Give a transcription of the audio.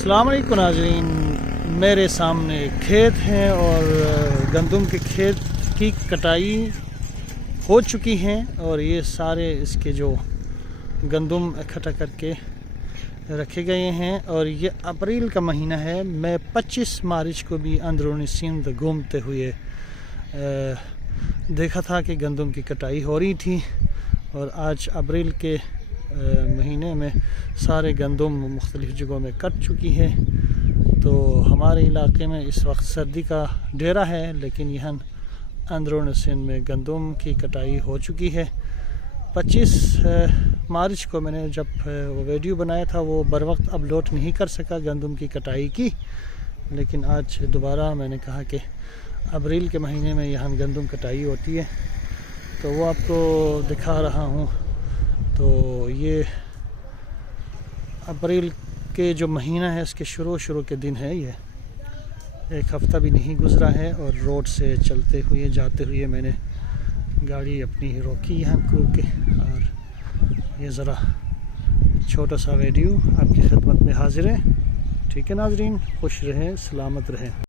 अस्सलाम वालेकुम नाज़रीन, मेरे सामने खेत हैं और गंदम के खेत की कटाई हो चुकी है और ये सारे इसके जो गंदम इकट्ठा करके रखे गए हैं और ये अप्रैल का महीना है। मैं 25 मार्च को भी अंदरूनी सिंध घूमते हुए देखा था कि गंदम की कटाई हो रही थी और आज अप्रैल के महीने में सारे गंदम मुख्तलिफ़ जगहों में कट चुकी है। तो हमारे इलाके में इस वक्त सर्दी का डेरा है, लेकिन यहाँ अंदरूनी सिंध में गंदम की कटाई हो चुकी है। 25 मार्च को मैंने जब वो वीडियो बनाया था वो बर वक्त अपलोड नहीं कर सका गंदम की कटाई की, लेकिन आज दोबारा मैंने कहा कि अप्रैल के महीने में यहाँ गंदम कटाई होती है तो वो आपको दिखा रहा हूँ। तो ये अप्रैल के जो महीना है इसके शुरू के दिन है। ये एक हफ़्ता भी नहीं गुज़रा है और रोड से चलते हुए जाते हुए मैंने गाड़ी अपनी रोकी यहाँ को के और ये ज़रा छोटा सा वीडियो आपकी खिदमत में हाजिर है। ठीक है नाज़रीन, खुश रहें, सलामत रहें।